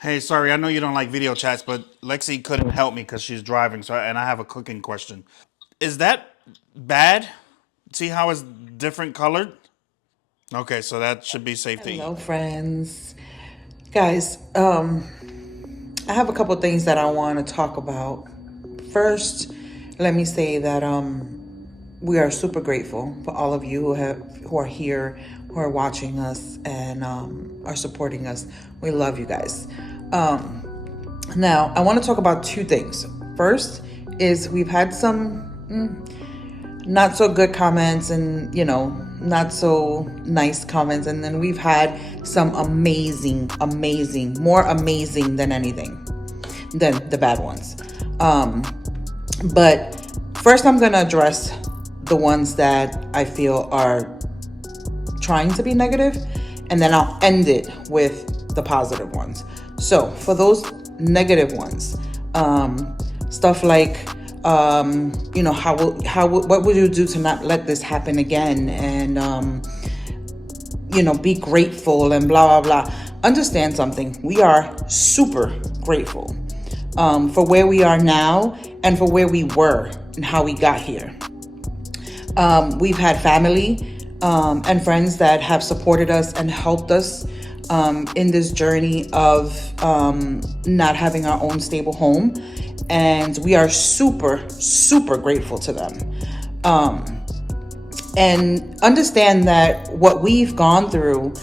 Hey, sorry, I know you don't like video chats, but Lexi couldn't help me because she's driving. And I have a cooking question. Is that bad? See how it's different colored? Okay, so that should be safe to Hello, eat. friends. Guys, I have a couple things that I want to talk about. First, let me say that we are super grateful for all of you who are here, who are watching us, and are supporting us. We love you guys. Now, I want to talk about two things. First is we've had some not so good comments and not so nice comments, and then we've had some more amazing than anything than the bad ones. But first I'm gonna address the ones that I feel are trying to be negative, and then I'll end it with the positive ones. So for those negative ones, stuff like, what would you do to not let this happen again, and be grateful and blah blah blah. Understand something. We are super grateful for where we are now and for where we were and how we got here. We've had family and friends that have supported us and helped us in this journey of not having our own stable home. And we are super, super grateful to them. And understand that what we've gone through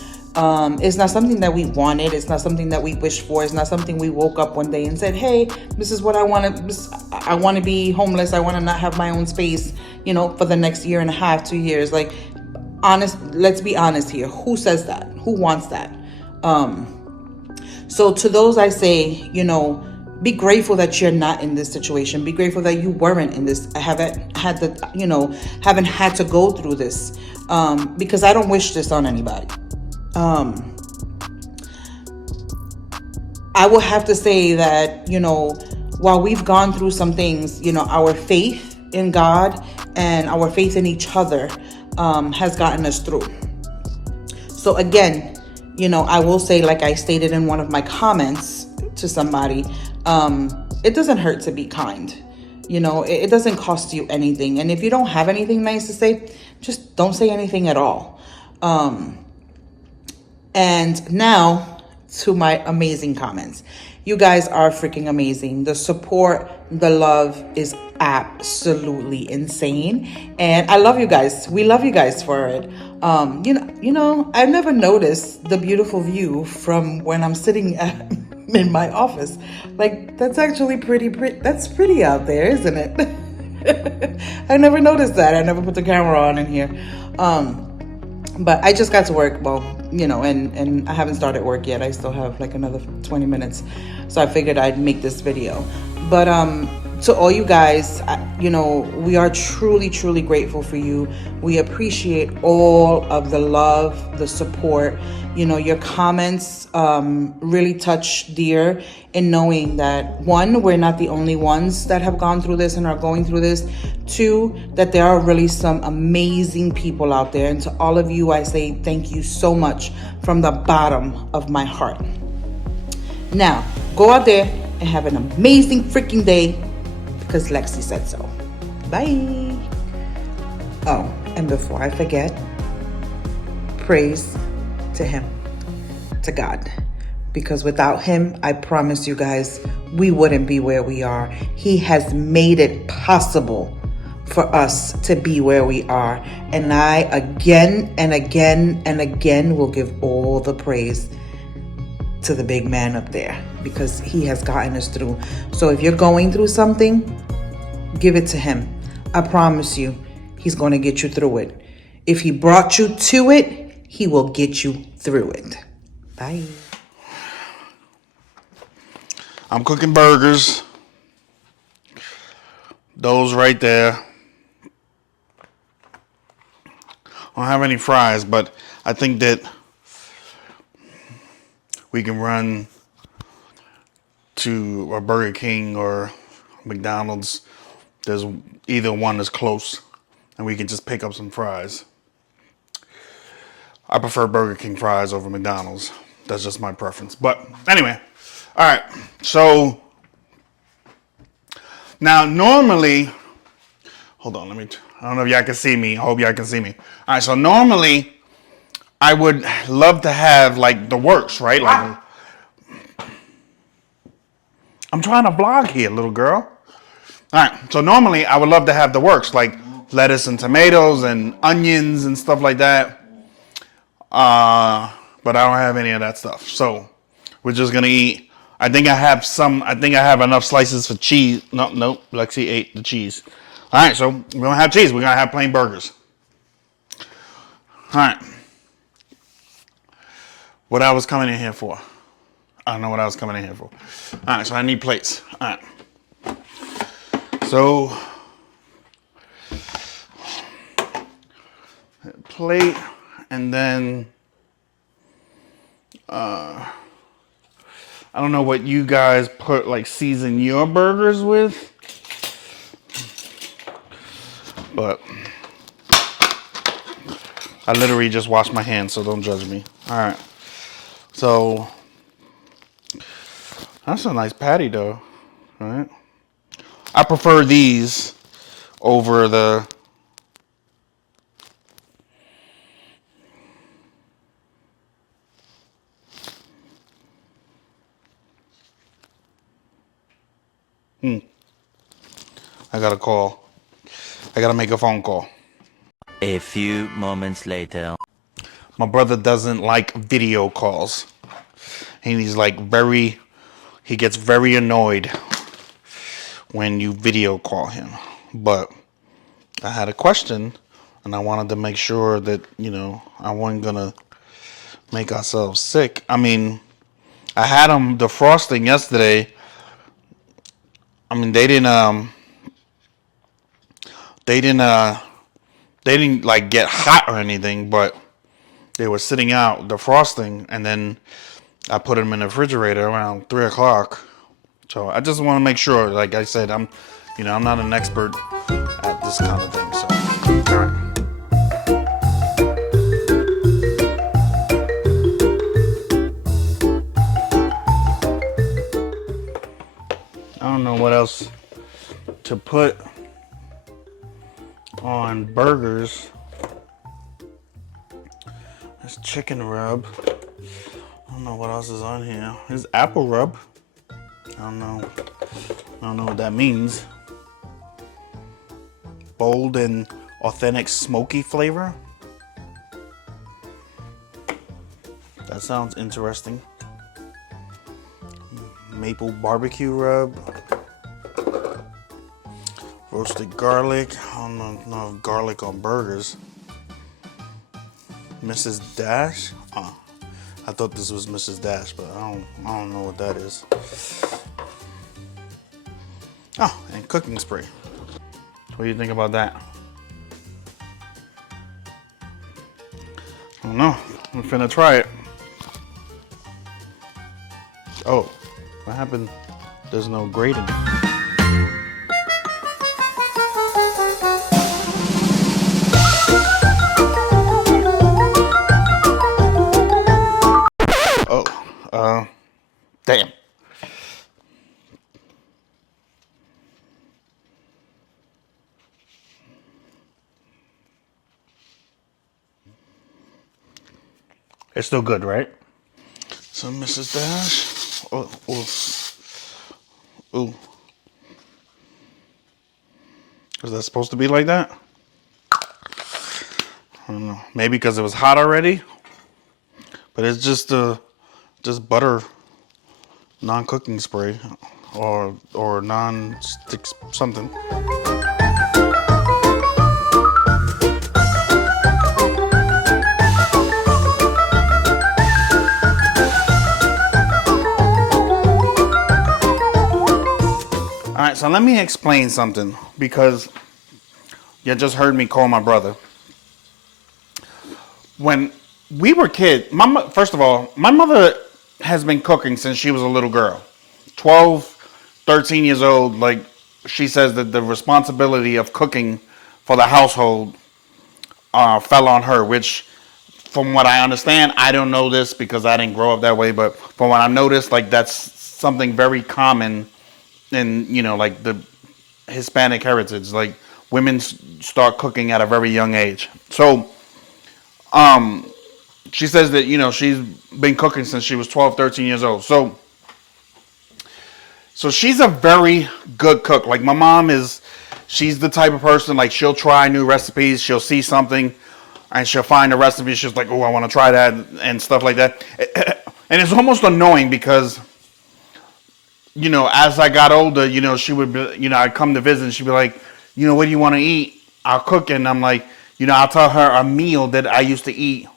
is not something that we wanted. It's not something that we wished for. It's not something we woke up one day and said, hey, this is what I want to, I want to be homeless. I want to not have my own space, for the next year and a half, 2 years. Like, let's be honest here. Who says that? Who wants that? So to those I say, be grateful that you're not in this situation. Be grateful that you weren't in this. I haven't had to go through this, because I don't wish this on anybody. I will have to say that, while we've gone through some things, our faith in God and our faith in each other has gotten us through. So again, I will say, like I stated in one of my comments to somebody, it doesn't hurt to be kind. It doesn't cost you anything. And if you don't have anything nice to say, just don't say anything at all. And now to my amazing comments. You guys are freaking amazing. The support, the love is absolutely insane. And I love you guys. We love you guys for it. I've never noticed the beautiful view from when I'm sitting in my office. Like, that's actually pretty. That's pretty out there, isn't it? I never noticed that. I never put the camera on in here. But I just got to work, well, and I haven't started work yet. I still have like another 20 minutes. So I figured I'd make this video. But to all you guys, we are truly, truly grateful for you. We appreciate all of the love, the support. Your comments really touch dear in knowing that, one, we're not the only ones that have gone through this and are going through this. Two, that there are really some amazing people out there. And to all of you, I say thank you so much from the bottom of my heart. Now, go out there and have an amazing freaking day, because Lexi said so. Bye. Oh, and before I forget, praise to him, to God. Because without him, I promise you guys, we wouldn't be where we are. He has made it possible for us to be where we are. And I, again and again and again, will give all the praise to the big man up there, because he has gotten us through. So if you're going through something, give it to him. I promise you, he's going to get you through it. If he brought you to it, he will get you through it. Bye. I'm cooking burgers. Those right there. I don't have any fries, but I think that we can run to a Burger King or McDonald's. There's either one that's close, and we can just pick up some fries. I prefer Burger King fries over McDonald's. That's just my preference. But anyway, All right. So now normally, hold on. I don't know if y'all can see me. I hope y'all can see me. All right. So normally, I would love to have like the works, right? Like I'm trying to vlog here, little girl. All right. So normally, I would love to have the works, like lettuce and tomatoes and onions and stuff like that. But I don't have any of that stuff. So we're just gonna eat. I think I have some. I think I have enough slices for cheese. No, nope. Lexi ate the cheese. All right, so we don't have cheese. We're gonna have plain burgers. All right. What I was coming in here for? I don't know what I was coming in here for. All right, so I need plates. All right. So plate, and then I don't know what you guys put like season your burgers with, but I literally just washed my hands, so don't judge me. All right. So that's a nice patty though, right? I prefer these over the I got a call. I gotta make a phone call. A few moments later. My brother doesn't like video calls. He's like he gets very annoyed when you video call him. But I had a question and I wanted to make sure that, I wasn't gonna make ourselves sick. I mean, I had them defrosting yesterday. I mean, they didn't like get hot or anything, but they were sitting out defrosting, and then I put them in the refrigerator around 3 o'clock. So I just want to make sure, like I said, I'm not an expert at this kind of thing. So, all right. I don't know what else to put on burgers. There's chicken rub. I don't know what else is on here. There's apple rub. I don't know what that means. Bold and authentic smoky flavor. That sounds interesting. Maple barbecue rub. Roasted garlic. I don't know garlic on burgers. Mrs. Dash. I thought this was Mrs. Dash, but I don't know what that is. Oh, and cooking spray. What do you think about that? I don't know. I'm finna try it. Oh, what happened? There's no grating. Damn. It's still good, right? So Mrs. Dash. Oh, ooh. Is that supposed to be like that? I don't know. Maybe because it was hot already. But it's just butter non-cooking spray or non-stick something. All right, so let me explain something because you just heard me call my brother. When we were kids, first of all, my mother has been cooking since she was a little girl. 12, 13 years old, like she says that the responsibility of cooking for the household fell on her, which from what I understand, I don't know this because I didn't grow up that way, but from what I noticed, like that's something very common in, like the Hispanic heritage. Like women start cooking at a very young age. So she says that, she's been cooking since she was 12, 13 years old. So she's a very good cook. Like my mom she's the type of person, like she'll try new recipes. She'll see something and she'll find a recipe. She's like, oh, I want to try that and stuff like that. And it's almost annoying because, as I got older, she would be, I'd come to visit and she'd be like, what do you want to eat? I'll cook. And I'm like, I'll tell her a meal that I used to eat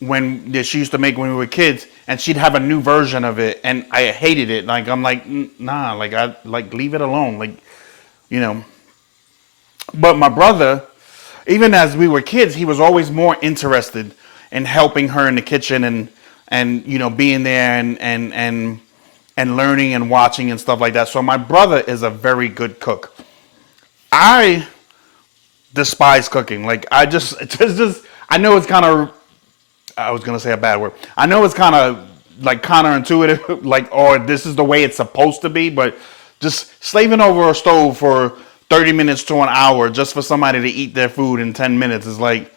that she used to make when we were kids, and she'd have a new version of it, and I hated it. Like I'm like, nah, like I like leave it alone, like, But my brother, even as we were kids, he was always more interested in helping her in the kitchen and being there and learning and watching and stuff like that. So my brother is a very good cook. I despise cooking. Like I just I know it's kind of, I was gonna say a bad word. I know it's kind of like counterintuitive, like, or this is the way it's supposed to be, but just slaving over a stove for 30 minutes to an hour just for somebody to eat their food in 10 minutes is like,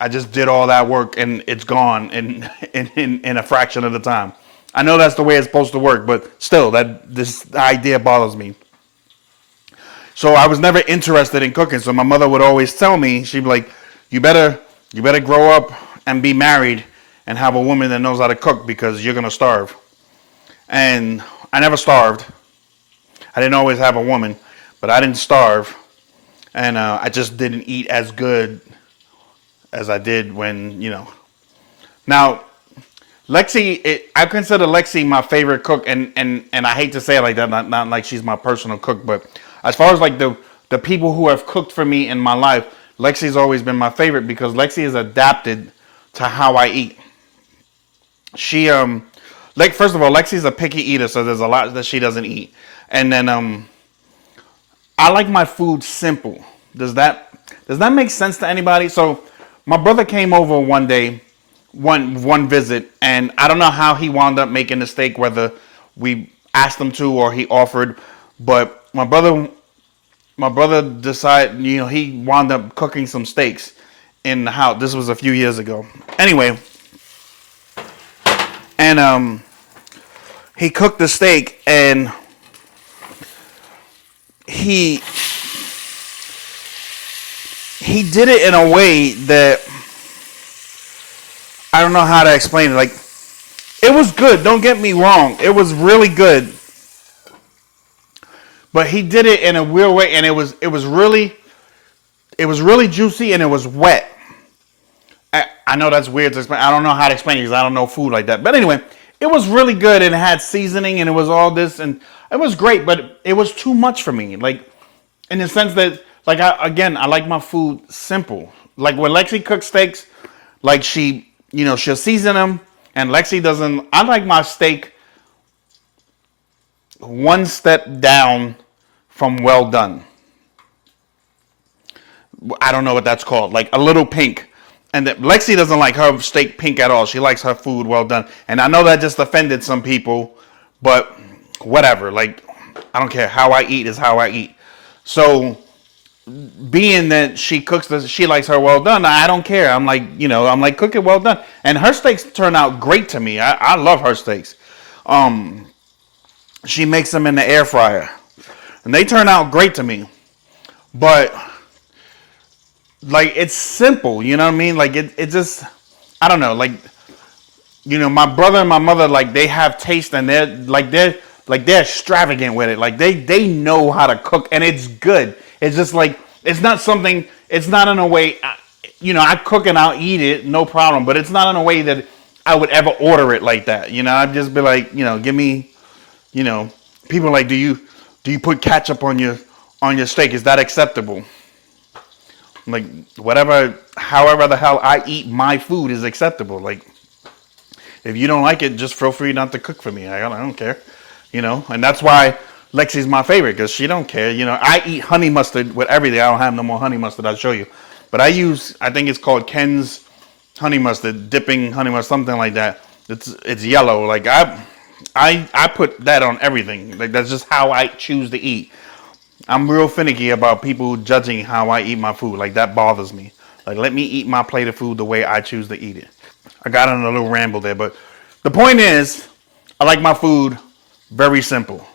I just did all that work and it's gone in a fraction of the time. I know that's the way it's supposed to work, but still, this idea bothers me. So I was never interested in cooking. So my mother would always tell me, she'd be like, you better grow up and be married and have a woman that knows how to cook because you're going to starve. And I never starved. I didn't always have a woman, but I didn't starve. And I just didn't eat as good as I did when, Now, Lexi, I consider Lexi my favorite cook, and I hate to say it like that, not like she's my personal cook, but as far as like the people who have cooked for me in my life, Lexi's always been my favorite because Lexi is adapted to how I eat. She like, first of all, Lexi's a picky eater, so there's a lot that she doesn't eat. And then I like my food simple. Does that make sense to anybody? So my brother came over one day, one visit, and I don't know how he wound up making the steak, whether we asked him to or he offered, but my brother decided, he wound up cooking some steaks in the house. This was a few years ago. Anyway, and he cooked the steak, and he did it in a way that I don't know how to explain it. Like, it was good. Don't get me wrong. It was really good. But he did it in a weird way, and it was really juicy, and it was wet. I know that's weird to explain. I don't know how to explain it because I don't know food like that. But anyway, it was really good, and it had seasoning, and it was all this, and it was great. But it was too much for me. Like, in the sense that, like, I like my food simple. Like when Lexi cooks steaks, like she'll season them, and Lexi doesn't. I like my steak one step down from well done. I don't know what that's called. Like a little pink. And that Lexi doesn't like her steak pink at all. She likes her food well done. And I know that just offended some people, but whatever. Like, I don't care. How I eat is how I eat. So, being that she likes her well done, I don't care. I'm like, cook it well done. And her steaks turn out great to me. I love her steaks. She makes them in the air fryer. And they turn out great to me. But, like, it's simple, you know what I mean? Like, it just, I don't know. Like, my brother and my mother, like, they have taste, and they're extravagant with it. Like, they know how to cook, and it's good. It's just like, it's not in a way, I cook and I'll eat it, no problem. But it's not in a way that I would ever order it like that. I'd just be like, give me, people are like, do you put ketchup on your steak? Is that acceptable? Like, however the hell I eat my food is acceptable. Like, if you don't like it, just feel free not to cook for me. I don't care, and that's why Lexi's my favorite, because she don't care. I eat honey mustard with everything. I don't have no more honey mustard. I'll show you. But I think it's called Ken's honey mustard, dipping honey mustard, something like that. It's yellow. Like, I put that on everything. Like that's just how I choose to eat. I'm real finicky about people judging how I eat my food. Like that bothers me. Like let me eat my plate of food the way I choose to eat it. I got on a little ramble there, but the point is, I like my food very simple.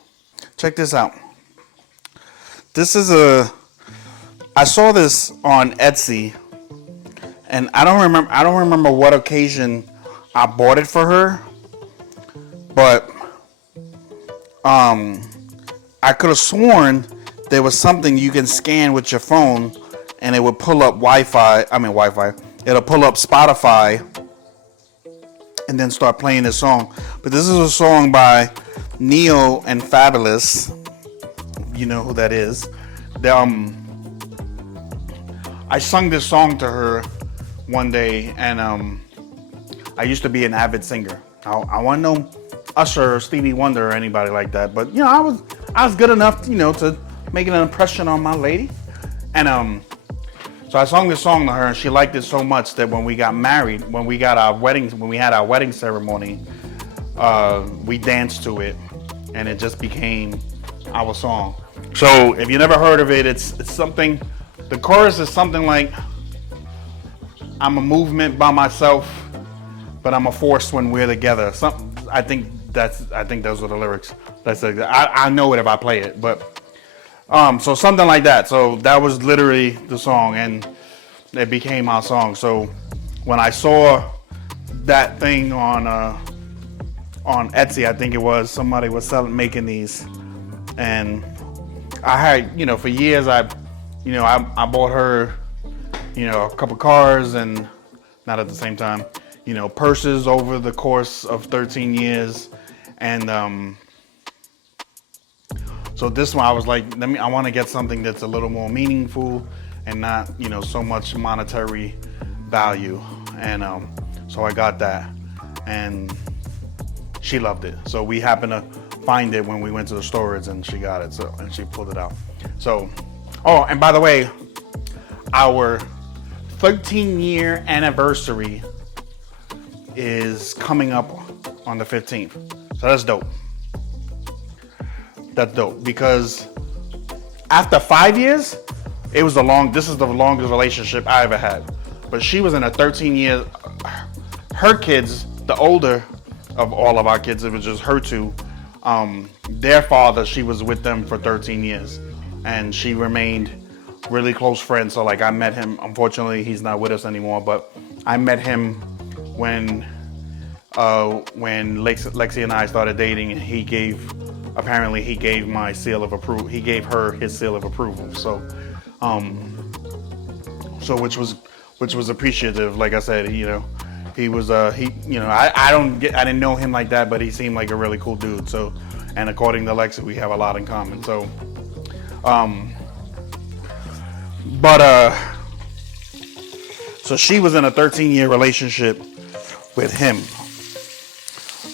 Check this out. This is I saw this on Etsy, and I don't remember. I don't remember what occasion I bought it for her, but I could have sworn there was something you can scan with your phone, and it would pull up Wi-Fi. I mean Wi-Fi. It'll pull up Spotify, and then start playing this song. But this is a song by Neo and Fabulous. You know who that is. I sung this song to her one day, and I used to be an avid singer. I wasn't no Usher or Stevie Wonder or anybody like that, but you know, I was good enough, you know, to make an impression on my lady. And so I sung this song to her, and she liked it so much that when we got married, when we had our wedding ceremony, we danced to it, and it just became our song. So if you never heard of it, it's something. The chorus is something like, "I'm a movement by myself, but I'm a force when we're together." I think those are the lyrics. I know it if I play it, but so something like that. So that was literally the song, and it became our song. So when I saw that thing on Etsy, I think it was, somebody was making these, and I had, you know, for years I bought her, you know, a couple cars, and not at the same time, you know, purses over the course of 13 years. And so this one I was like, I want to get something that's a little more meaningful and not, you know, so much monetary value. And so I got that, and she loved it. So we happened to find it when we went to the storage, and she got it. So, and she pulled it out. So, oh, and by the way, our 13-year anniversary is coming up on the 15th. So that's dope. That's dope, because after 5 years, this is the longest relationship I ever had. But she was in a 13 years, her kids, the older of all of our kids, it was just her two, their father, she was with them for 13 years. And she remained really close friends. So like I met him, unfortunately he's not with us anymore, but I met him when Lexi and I started dating, and he gave my seal of approval. He gave her his seal of approval. So, which was appreciative. Like I said, you know, he was I didn't know him like that, but he seemed like a really cool dude. So, and according to Lexi, we have a lot in common. So, so she was in a 13-year relationship with him.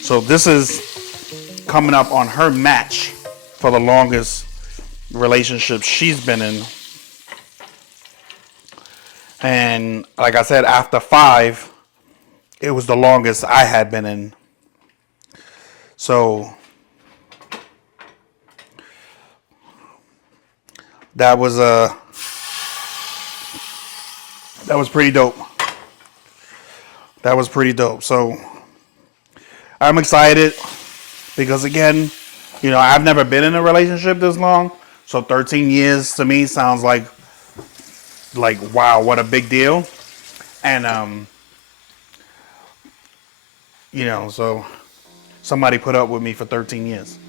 So this is coming up on her match for the longest relationship she's been in. And like I said, after 5, it was the longest I had been in. So that was pretty dope. That was pretty dope. So I'm excited because, again, you know, I've never been in a relationship this long. So 13 years to me sounds like wow, what a big deal. And you know, so somebody put up with me for 13 years.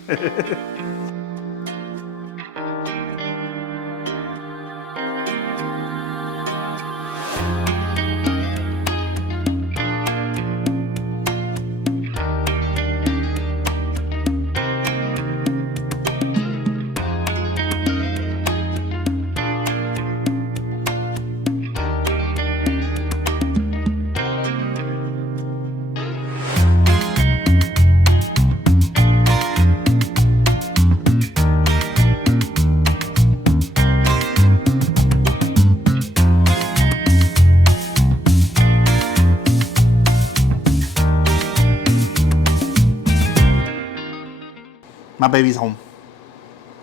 My baby's home.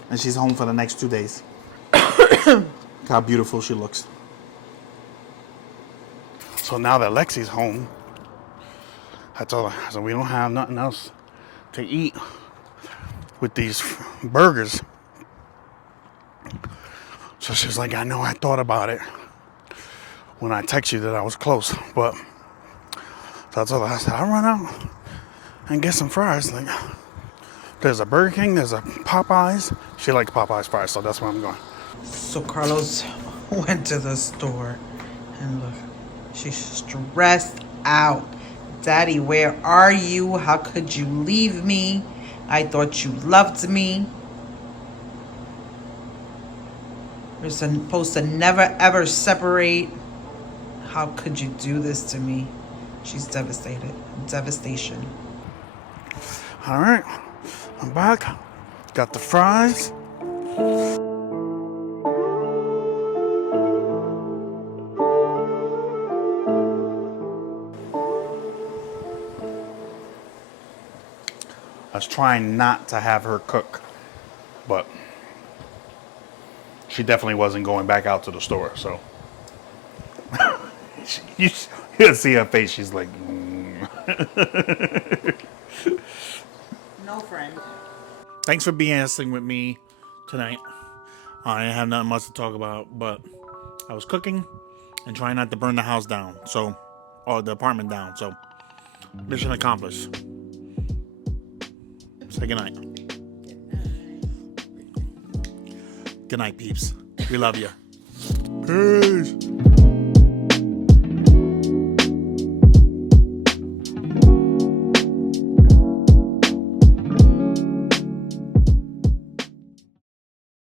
And she's home for the next 2 days. Look how beautiful she looks. So now that Lexi's home, I told her, so we don't have nothing else to eat with these burgers. So she's like, I know I thought about it when I text you that I was close, but so I told her, I said, I'll run out and get some fries. Like, there's a Burger King, there's a Popeyes. She likes Popeyes fries, so that's where I'm going. So Carlos went to the store and look, she's stressed out. Daddy, where are you? How could you leave me? I thought you loved me. We're supposed to never ever separate. How could you do this to me? She's devastated. Devastation. All right, I'm back. Got the fries. I was trying not to have her cook, but she definitely wasn't going back out to the store, so. You'll see her face, she's like, No friend. Thanks for BSing with me tonight. I didn't have nothing much to talk about, but I was cooking and trying not to burn the house down, or the apartment down, so mission accomplished. Say goodnight. Good night, peeps. We love you. Peace.